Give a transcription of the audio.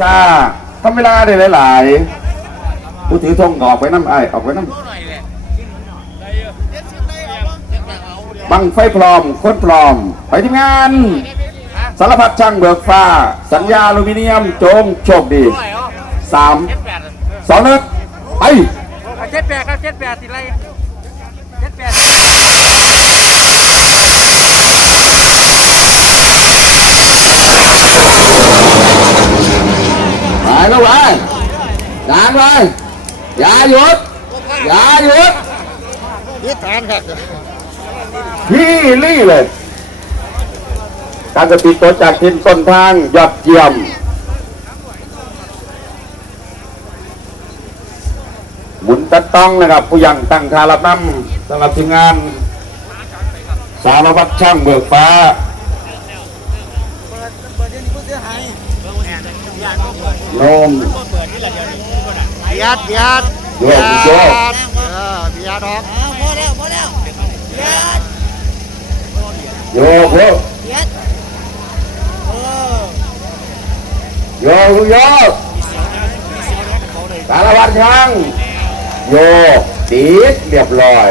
ซาทำเวลาได้หลายๆผู้ถือธงออกไปน้ำไอออกไปน้ำบังไฟพร้อมคนพร้อม ไปที่งาน สารพัดช่างเบิกฟ้า สัญญาอลูมิเนียมโจงโชคดีสามสองหนึ่งไปเจ็ดแปดครับเจ็ดแปดติไรเจ็ดแปด ไปแล้วไป จานไปอย่าหยุดอย่าหยุดนี่ทานครับพี่ลี่เลยการจะปิดตัวจากทีมต้นทางยอดเยี่ยมหมุนตะต้องนะครับ ผู้ยังตั้งคารับน้ำสำหรับทีมงาน สารวัตรช่างเบิกฟ้า โนมเบียดเบียดโยกโยกเออเบียดออกพอแล้วพอแล้วเย็ดโยกโยกเย็ดเออโยกโยกสารวัตรช่างโยกตีดเรียบร้อย